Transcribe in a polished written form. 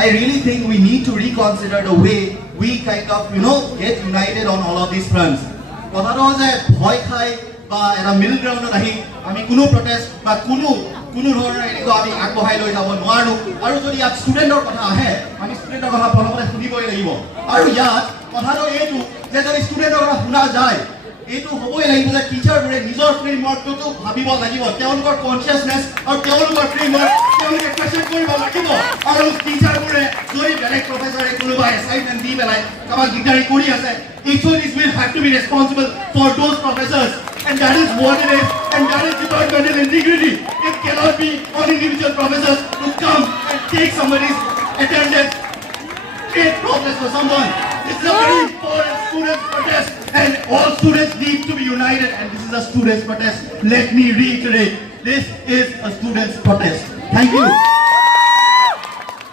I really think we need to reconsider the way we kind of, get united on all of these fronts. কথাটো যে ভয় খাই বা এটা middle গ্ৰাউণ্ডত আহি আমি কোনো প্ৰটেষ্ট বা কোনো ধৰণৰ এনেকুৱা আমি আগবঢ়াই লৈ যাব নোৱাৰো আৰু যদি ইয়াত ষ্টুডেণ্টৰ কথা আহে আমি ষ্টুডেণ্টৰ কথা প্ৰথমতে শুনিবই লাগিব আৰু ইয়াত কথাটো এইটো যে যদি ষ্টুডেণ্টৰ কথা শুনা যায় এইটো হ'বই লাগিব যে টিচাৰবোৰে নিজৰ ফ্ৰেমৱৰ্কটো ভাবিব লাগিব তেওঁলোকৰ কনচিয়াছনেছ আৰু তেওঁলোকৰ ফ্ৰেমৱৰ্ক তেওঁলোকে কুৱেশ্যন কৰিব লাগিব আৰু টিচাৰবোৰে যদি বেলেগ প্ৰফেচাৰে কোনোবা এছাইনমেণ্ট দি পেলাই কাৰোবাক দিগদাৰি কৰি আছে HODs will have to be responsible for those professors and that is what it is and that is departmental integrity. It cannot be on individual professors to come and take somebody's attendance, create problems for someone. This is a very important students' protest and all students need to be united and this is a students' protest. Let me reiterate, this is a students' protest. Thank you.